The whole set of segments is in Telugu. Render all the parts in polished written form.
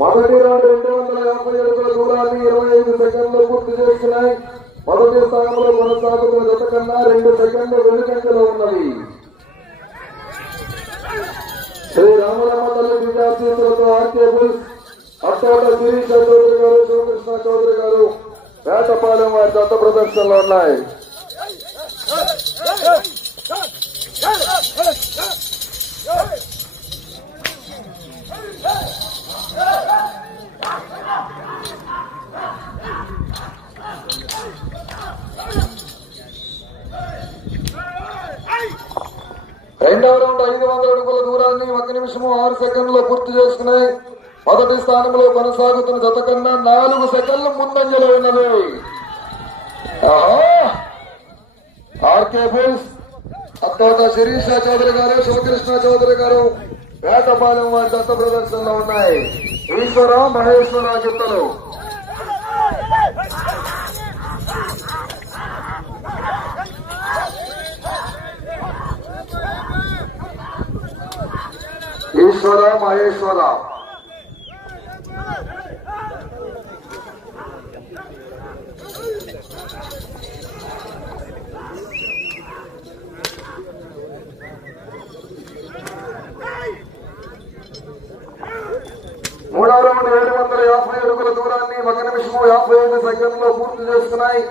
మొదటి రౌండ్ 250 అడుగుల దూరాన్ని 25 సెకండ్లు పూర్తి చేస్తున్నాయి. మొదటి స్థానంలో కొనసాగుతున్న జత కన్నా 2 సెకండ్లు వెనుకంజలో ఉన్నది. శ్రీ రామలమ్మ తల్లి విద్యార్థులతో ఆర్కే బుల్స్ అట్టోట శిరీష చౌదరి గారు, శివకృష్ణ చౌదరి గారు వేటపాలెం వారి జత ప్రదర్శనలో ఉన్నాయి. రెండవ రౌండ్ 500 అడుగుల దూరాన్ని 1 నిమిషం 6 సెకండ్లో పూర్తి చేసుకున్నాయి. మొదటి స్థానంలో కొనసాగుతున్న జత కన్నా 4 సెకండ్లు ముందంజలో ఉన్నది. ఆర్కే బుల్స్ అత్తోట శిరీష చౌదరి గారు, శివకృష్ణ చౌదరి గారు వేటపాలెం వారి జత ప్రదర్శనలో ఉన్నాయి. ఈశ్వర మహేశ్వర జతలు ఈశ్వర మహేశ్వర. మూడవ రౌండ్ 750 అడుగుల దూరాన్ని 1 నిమిషం 55 సెకండ్లో పూర్తి చేస్తున్నాయి.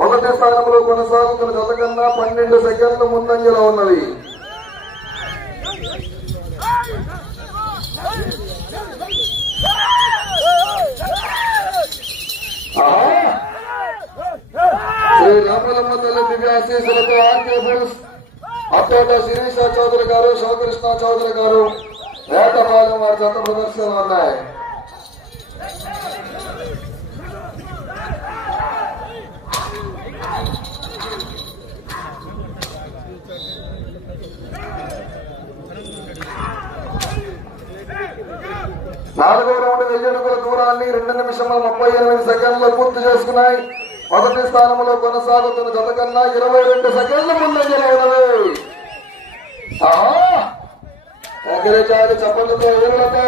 మొదటి స్థానంలో కొనసాగుతున్న జత కన్నా 12 సెకండ్లు ముందంజలో ఉన్నది. శ్రీ రామలమ్మ తల్లి దివ్యాశీసులతో ఆర్కే బుల్స్ అత్తోట శిరీష చౌదరి గారు, శివకృష్ణ చౌదరి గారు వేటపాలెం వారి జత ప్రదర్శనలు ఉన్నాయి. నాలుగో రౌండ్ 1000 అడుగుల దూరాన్ని 2 నిమిషం 38 సెకండ్లు పూర్తి చేసుకున్నాయి. మొదటి స్థానంలో కొనసాగుతున్న జత కన్నా 22 సెకండ్లు ముందంజలో ఉన్నది. ఎగరేచాడు చప్పట్లతో ఏళ్లతో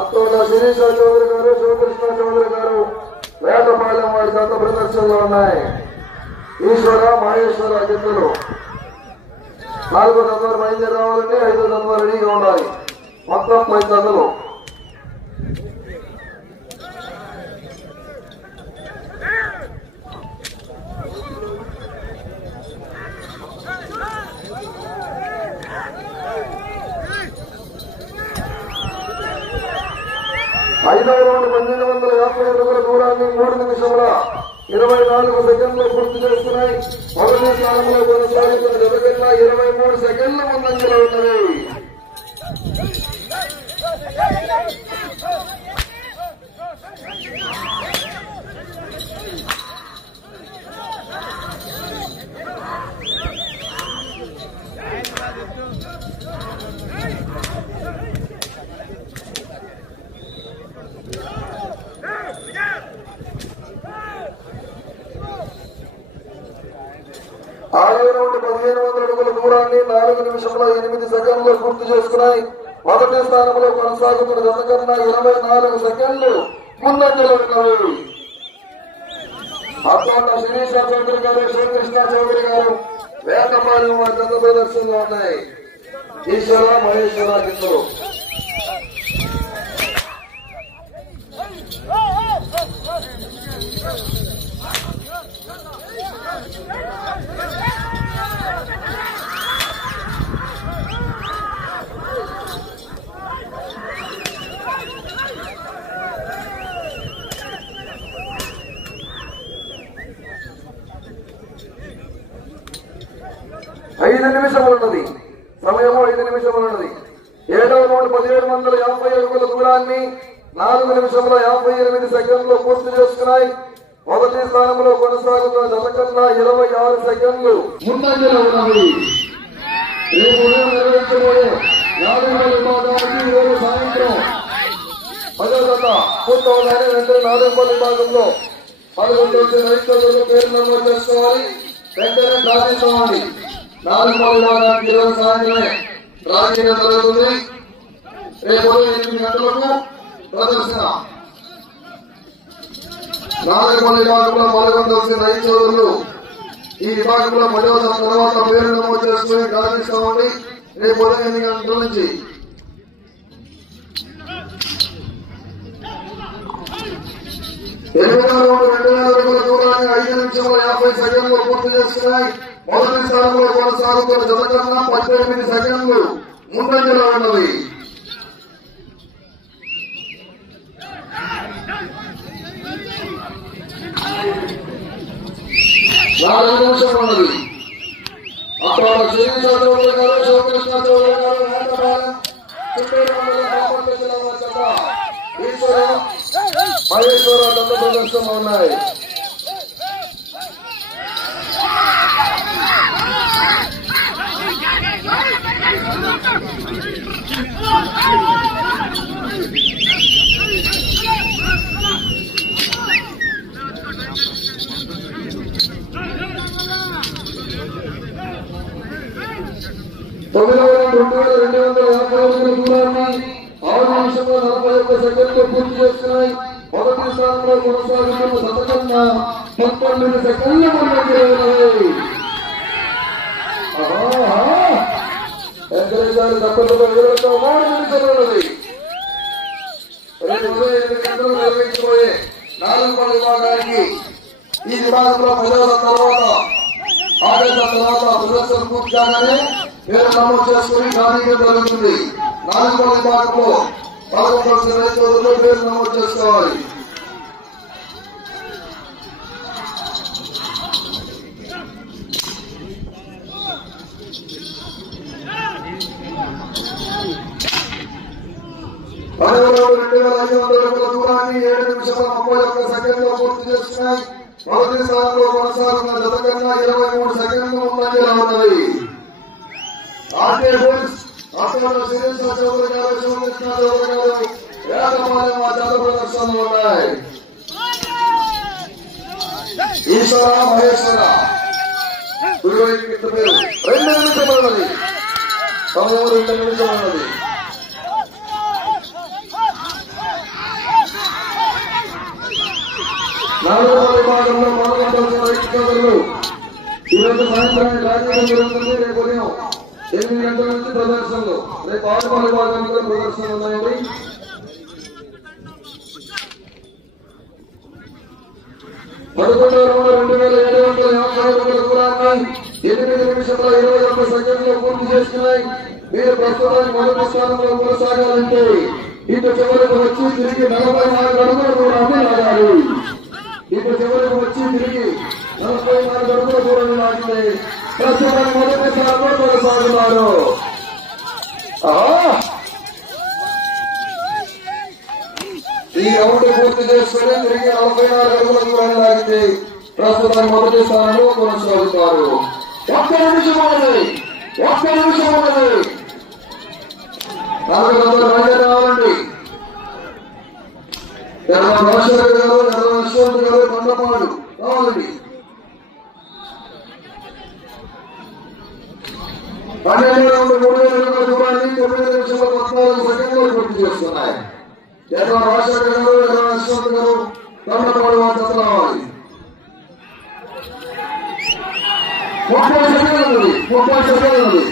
అత్తోట శిరీష చౌదరి గారు, శివకృష్ణ చౌదరి గారు వేటపాలెం వారి జత ప్రదర్శనలో ఉన్నాయి. ఈశ్వర మహేశ్వర జతలు 4 జతలు బయలుదేరి రావాలంటే 5 జతలు రెడీగా ఉండాలి. మొత్తం 10 జతలు. ఐదవ రౌండ్ 1850 అడుగుల దూరాన్ని 3 నిమిషముల 24 సెకండ్లు పూర్తి చేస్తున్నాయి. మొదటి స్థానంలో కొనసాగుతున్న జత కన్నా 23 సెకండ్లు ముందంజలో ఉన్నది. ఆరవ రౌండ్ 1500 అడుగుల దూరాన్ని 4 నిమిషముల 8 సెకండ్లు పూర్తి చేసుకున్నాయి. మొదటి స్థానంలో కొనసాగుతున్న జత కన్నా 24 సెకండ్లు ముందంజలో ఉన్నవి. అత్తోట శిరీష చౌదరి గారు, శివకృష్ణ చౌదరి గారు వేటపాలెం వారి జత ప్రదర్శనలో ఉన్నాయి. ఈశ్వర మహేశ్వర జతలు. 5 నిమిషములు ఉన్నది. సమయము 5 నిమిషములు ఉన్నది. 7వ రౌండ్ 1750 అడుగుల దూరాన్ని 4 నిమిషముల 58 సెకండ్లు పూర్తి చేసుకున్నాయి. మొదటి స్థానంలో కొనసాగుతున్న జత కన్నా 26 సెకండ్లు ముందంజలో ఉన్నవి. రేపు ఉదయం నిర్వహించబోయే 50వ విభాగానికి ఈరోజు సాయంత్రం 10వ జత పూర్తవగానే వెంటనే 40వ విభాగంలో 11 రైతులు పేరు నమోదు చేసుకోవాలి. వెంటనే ప్రార్థించాలి. 4వ విభాగానికి ఈరోజు సాయంత్రమే రాజకీయ జరుగుతుంది. రేపు ఉదయం 8 గంటలకు ప్రదర్శన. 4వ విభాగంలో పాల్గొనవలసిన రైతు సోదరులు ఈ విభాగంలో 10వ తర్వాత పేరు నమోదు చేసుకుని ప్రారంభిస్తామండి. రేపు ఉదయం 8 గంటల నుంచి 8వ రౌండ్ 2000 అడుగుల దూరాన్ని 5 నిమిషముల 50 సెకండ్లు పూర్తి చేసుకున్నాయి. మొదటి స్థానంలో కొనసాగుతున్న జత కన్నా 18 సెకండ్లు ముందంజలో ఉన్నవి. 4 నిమిషాలు ఉన్నది. అక్కడ శ్రీనివాస చౌదరి గారు, శివకృష్ణ చౌదరి గారు, వేటపాలెం చిత్తూరు మండలం బాపట్ల జిల్లా జత ఈశ్వర మహేశ్వర జత ప్రదర్శనలో ఉన్నాయి. తొమ్మిదవ రౌండ్ 2250 అడుగుల దూరాన్ని 6 నిమిషముల 41 సెకండ్లు పూర్తి చేసుకున్నాయి. మొదటి స్థానంలో కొనసాగుతున్న జత కన్నా 19 సెకండ్ల ముందంజలో ఉన్నవి. వెంకటేశ్వర దప్పలతో ఎదురుతో 3 నిమిషాలు ఉన్నది. రేపు ఉదయం 8 గంటలకు నిర్వహించబోయే 4వ విభాగానికి ఈ విభాగంలో 10వ తర్వాత ప్రదర్శన పూర్తి కాగానే పేరు నమోదు చేసుకుని కార్యక్రమం జరుగుతుంది. 4వ విభాగంలో పాల్గొనవలసిన రైతులు పేరు నమోదు చేసుకోవాలి. పదవ రౌండ్ 2500 అడుగుల దూరాన్ని 7 నిమిషముల 31 సెకండ్లు పూర్తి చేసుకున్నాయి. మొదటి స్థానంలో కొనసాగుతున్న జత కన్నా 23 సెకండ్లు ముందంజలో ఉన్నది. శ్రీనివాస చౌదరి గారు, శివకృష్ణ చౌదరి గారు, వేటపాలెం ఆ జత ప్రదర్శనలు ఉన్నాయి. ఈశ్వర మహేశ్వర 2 నిమిషములు ఉన్నది. సమయం 2 నిమిషములు ఉన్నది. 4వ విభాగంలో పాల్గొనవలసిన రైతు సోదరులు ఈరోజు సాయంత్రం రాజకీయం జరుగుతుంది. రేపు ఉదయం 8 గంటల నుంచి ప్రదర్శనలు. రేపు 6వ విభాగంలో ప్రదర్శనలు ఉన్నాయండి. పదకొండవ రౌండ్ 2750 అడుగుల దూరాన్ని 8 నిమిషముల 21 సెకండ్లు పూర్తి చేసుకున్నాయి. మీరు ప్రస్తుతానికి మొదటి స్థానంలో కొనసాగాలంటే ఇటు చివరికి వచ్చి తిరిగి 44 అడుగుల దూరాన్ని లాగాలి. ఇటు చివరికి వచ్చి తిరిగి 44 అడుగుల దూరాన్ని లాగితే ప్రస్తుతం మొదటి స్థానంలో కొనసాగుతారు. ఈ రౌండ్ పూర్తి చేసుకుని తిరిగి 44 అడుగుల దూరాన్ని లాగితే ప్రస్తుతం మొదటి స్థానంలో కొనసాగుతారు. 1 నిమిషం ఉన్నది. 1 నిమిషం ఉన్నది. 4 గంటల రండి రావాలండి. రాజశేఖర్ గారు, అశ్వంత్ గారు, కొండపాడు రావాలండి. 12వ రౌండ్ 3000 అడుగుల దూరాన్ని 9 నిమిషముల 14 సెకండ్లు పూర్తి చేస్తున్నాయి. రాజశేఖర్ గారు, అశ్వంత్ గారు, కొండపాడు జత రావాలి. 30 సెకండ్లు ఉంది.